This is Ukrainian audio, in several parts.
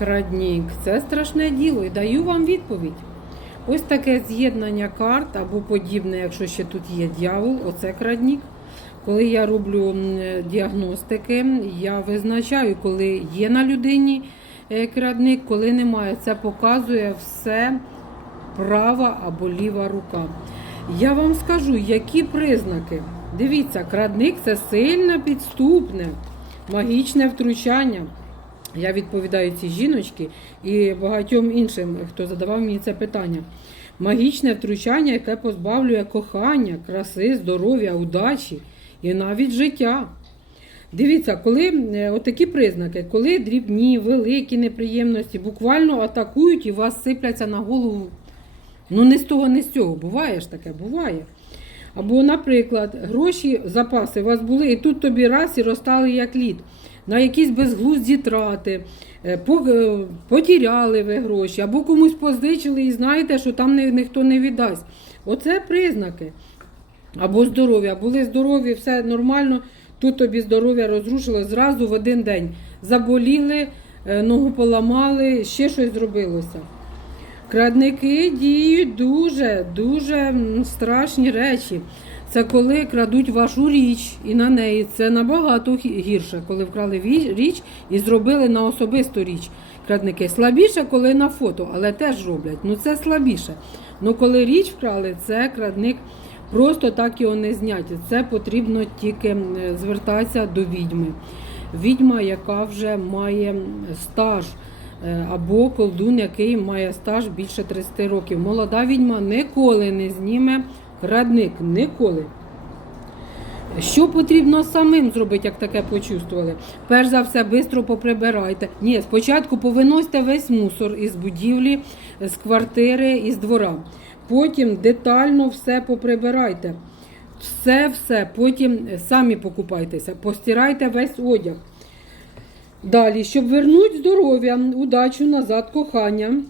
Краднік, це страшне діло і даю вам відповідь. Ось таке з'єднання карт або подібне, якщо ще тут є дьявол, оце краднік. Коли я роблю діагностики, я визначаю, коли є на людині е, крадник, коли немає. Це показує все права або ліва рука. Я вам скажу, які признаки. Дивіться, крадник це сильно підступне, магічне втручання. Я відповідаю цій жіночці і багатьом іншим, хто задавав мені це питання. Магічне втручання, яке позбавлює кохання, краси, здоров'я, удачі і навіть життя. Дивіться, коли е, отакі признаки, коли дрібні, великі неприємності буквально атакують і вас сипляться на голову. Ну, не з того, не з цього. Буває ж таке, буває. Або, наприклад, гроші, запаси у вас були, і тут тобі раз і розтали як лід. На якісь безглузді трати, е, е, потіряли ви гроші, або комусь позичили і знаєте, що там ніхто не віддасть. Оце признаки. Або здоров'я. Були здорові, все нормально. Тут тобі здоров'я розрушило зразу в один день. Заболіли, е, ногу поламали, ще щось зробилося. Крадники діють дуже, дуже страшні речі. Це коли крадуть вашу річ і на неї. Це набагато гірше, коли вкрали річ і зробили на особисту річ. Крадники слабіше, коли на фото, але теж роблять. Ну це слабіше. Ну коли річ вкрали, це крадник просто так його не зняти. Це потрібно тільки звертатися до відьми. Відьма, яка вже має стаж. Е, або колдун, який має стаж більше 30 років. Молода відьма ніколи не зніме крадник. Ніколи. Що потрібно самим зробити, як таке почувствували? Перш за все, швидко поприбирайте. Ні, спочатку повиносьте весь мусор із будівлі, з квартири, із двора. Потім детально все поприбирайте. Все-все. Потім самі покупайтеся, постирайте весь одяг. Далі, щоб вернути здоров'я, удачу назад, кохання.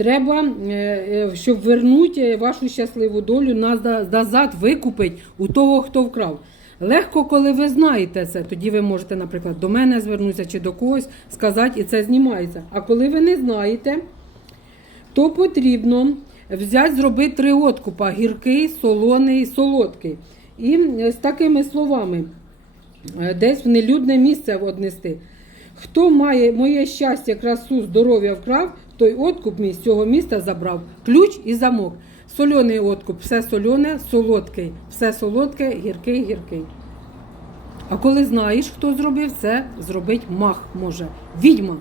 Треба, е, е, щоб вернути вашу щасливу долю назад, викупить у того, хто вкрав. Легко, коли ви знаєте це, тоді ви можете, наприклад, до мене звернутися чи до когось сказати, і це знімається. А коли ви не знаєте, то потрібно взяти, зробити три откупа: гіркий, солоний, солодкий. І е, з такими словами е, десь в нелюдне місце однести. Хто має моє щастя, красу, здоров'я вкрав, той откуп мій з цього міста забрав. Ключ і замок. Сольоний откуп, все сольоне, солодкий, все солодке, гіркий, гіркий. А коли знаєш, хто зробив це, зробить мах може. Відьма.